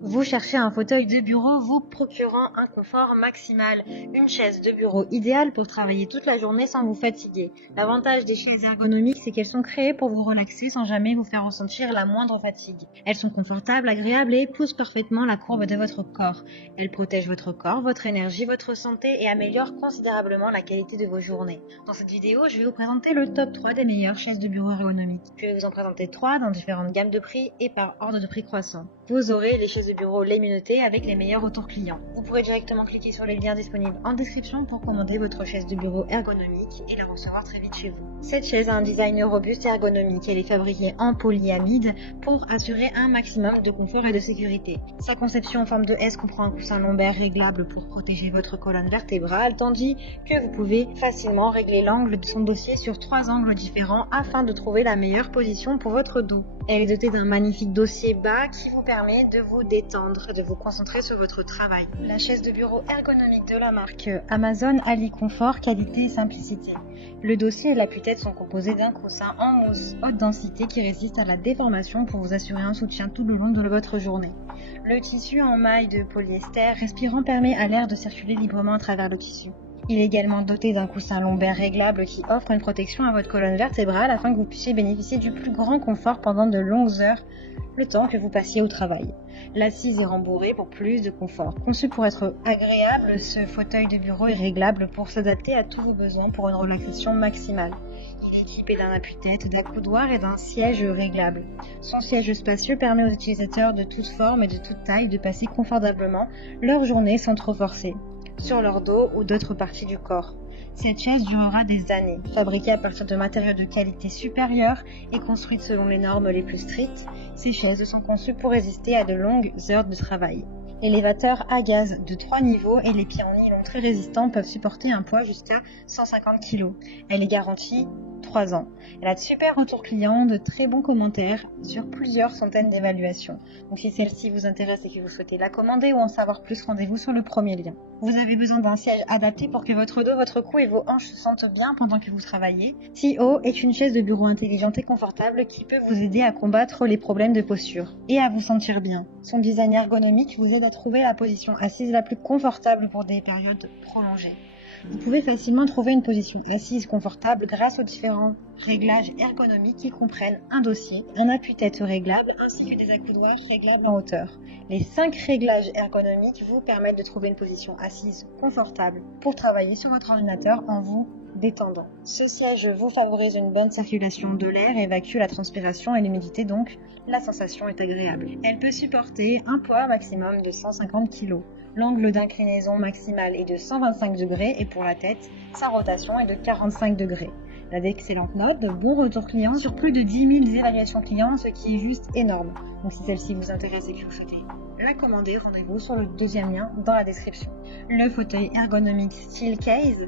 Vous cherchez un fauteuil de bureau vous procurant un confort maximal. Une chaise de bureau idéale pour travailler toute la journée sans vous fatiguer. L'avantage des chaises ergonomiques, c'est qu'elles sont créées pour vous relaxer sans jamais vous faire ressentir la moindre fatigue. Elles sont confortables, agréables et épousent parfaitement la courbe de votre corps. Elles protègent votre corps, votre énergie, votre santé et améliorent considérablement la qualité de vos journées. Dans cette vidéo, je vais vous présenter le top 3 des meilleures chaises de bureau ergonomiques. Je vais vous en présenter 3 dans différentes gammes de prix et par ordre de prix croissant. Vous aurez les chaises de bureau Les Menottées avec les meilleurs retours clients. Vous pourrez directement cliquer sur les liens disponibles en description pour commander votre chaise de bureau ergonomique et la recevoir très vite chez vous. Cette chaise a un design robuste et ergonomique. Elle est fabriquée en polyamide pour assurer un maximum de confort et de sécurité. Sa conception en forme de S comprend un coussin lombaire réglable pour protéger votre colonne vertébrale, tandis que vous pouvez facilement régler l'angle de son dossier sur 3 angles différents afin de trouver la meilleure position pour votre dos. Elle est dotée d'un magnifique dossier bas qui vous permet de vous détendre et de vous concentrer sur votre travail. La chaise de bureau ergonomique de la marque Amazon allie confort, qualité et simplicité. Le dossier et l'appui-tête sont composés d'un coussin en mousse haute densité qui résiste à la déformation pour vous assurer un soutien tout le long de votre journée. Le tissu en maille de polyester respirant permet à l'air de circuler librement à travers le tissu. Il est également doté d'un coussin lombaire réglable qui offre une protection à votre colonne vertébrale afin que vous puissiez bénéficier du plus grand confort pendant de longues heures, le temps que vous passiez au travail. L'assise est rembourrée pour plus de confort. Conçu pour être agréable, ce fauteuil de bureau est réglable pour s'adapter à tous vos besoins pour une relaxation maximale. Il est équipé d'un appui-tête, d'accoudoirs et d'un siège réglable. Son siège spacieux permet aux utilisateurs de toutes formes et de toute taille de passer confortablement leur journée sans trop forcer sur leur dos ou d'autres parties du corps. Cette chaise durera des années. Fabriquée à partir de matériaux de qualité supérieure et construite selon les normes les plus strictes, ces chaises sont conçues pour résister à de longues heures de travail. L'élévateur à gaz de 3 niveaux et les pieds en nylon très résistants peuvent supporter un poids jusqu'à 150 kg. Elle est garantie 3 ans. Elle a de super retours clients, de très bons commentaires sur plusieurs centaines d'évaluations. Donc si celle-ci vous intéresse et que vous souhaitez la commander ou en savoir plus, rendez-vous sur le premier lien. Vous avez besoin d'un siège adapté pour que votre dos, votre cou et vos hanches se sentent bien pendant que vous travaillez. CEO est une chaise de bureau intelligente et confortable qui peut vous aider à combattre les problèmes de posture et à vous sentir bien. Son design ergonomique vous aide à trouver la position assise la plus confortable pour des périodes prolongées. Vous pouvez facilement trouver une position assise confortable grâce aux différents réglages ergonomiques qui comprennent un dossier, un appui-tête réglable ainsi que des accoudoirs réglables en hauteur. Les 5 réglages ergonomiques vous permettent de trouver une position assise confortable pour travailler sur votre ordinateur en vous détendant. Ce siège vous favorise une bonne circulation de l'air et évacue la transpiration et l'humidité, donc la sensation est agréable. Elle peut supporter un poids maximum de 150 kg. L'angle d'inclinaison maximale est de 125 degrés et pour la tête, sa rotation est de 45 degrés. Elle a d'excellentes notes, de bons retours clients sur plus de 10 000 évaluations clients, ce qui est juste énorme. Donc si celle-ci vous intéresse et que vous souhaitez la commander, rendez-vous sur le deuxième lien dans la description. Le fauteuil ergonomique Steel Case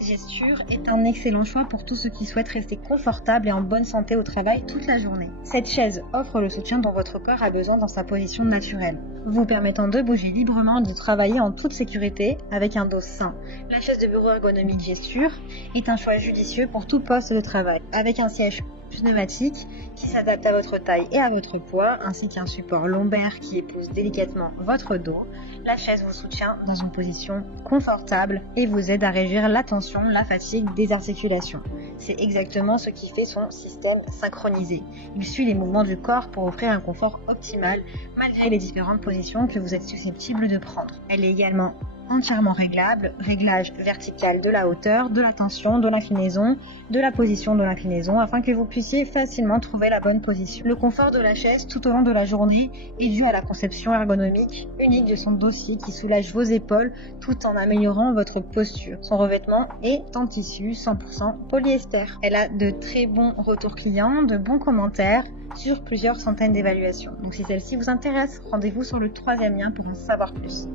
Gesture est un excellent choix pour tous ceux qui souhaitent rester confortables et en bonne santé au travail toute la journée. Cette chaise offre le soutien dont votre corps a besoin dans sa position naturelle, vous permettant de bouger librement et de travailler en toute sécurité avec un dos sain. La chaise de bureau ergonomique Gesture est un choix judicieux pour tout poste de travail, avec un siège pneumatique qui s'adapte à votre taille et à votre poids, ainsi qu'un support lombaire qui épouse délicatement votre dos. La chaise vous soutient dans une position confortable et vous aide à réduire la tension, la fatigue des articulations. C'est exactement ce qui fait son système synchronisé. Il suit les mouvements du corps pour offrir un confort optimal malgré les différentes positions que vous êtes susceptible de prendre. Elle est également entièrement réglable, réglage vertical de la hauteur, de la tension, de l'inclinaison, de la position de l'inclinaison afin que vous puissiez facilement trouver la bonne position. Le confort de la chaise tout au long de la journée est dû à la conception ergonomique unique de son dossier qui soulage vos épaules tout en améliorant votre posture. Son revêtement est en tissu 100% polyester. Elle a de très bons retours clients, de bons commentaires sur plusieurs centaines d'évaluations. Donc si celle-ci vous intéresse, rendez-vous sur le troisième lien pour en savoir plus.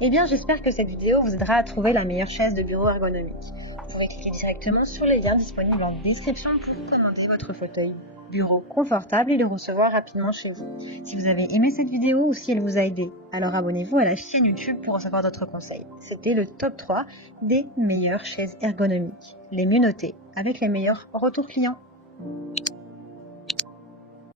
Eh bien, j'espère que cette vidéo vous aidera à trouver la meilleure chaise de bureau ergonomique. Vous pourrez cliquer directement sur les liens disponibles en description pour commander votre fauteuil bureau confortable et le recevoir rapidement chez vous. Si vous avez aimé cette vidéo ou si elle vous a aidé, alors abonnez-vous à la chaîne YouTube pour recevoir d'autres conseils. C'était le top 3 des meilleures chaises ergonomiques, les mieux notées, avec les meilleurs retours clients.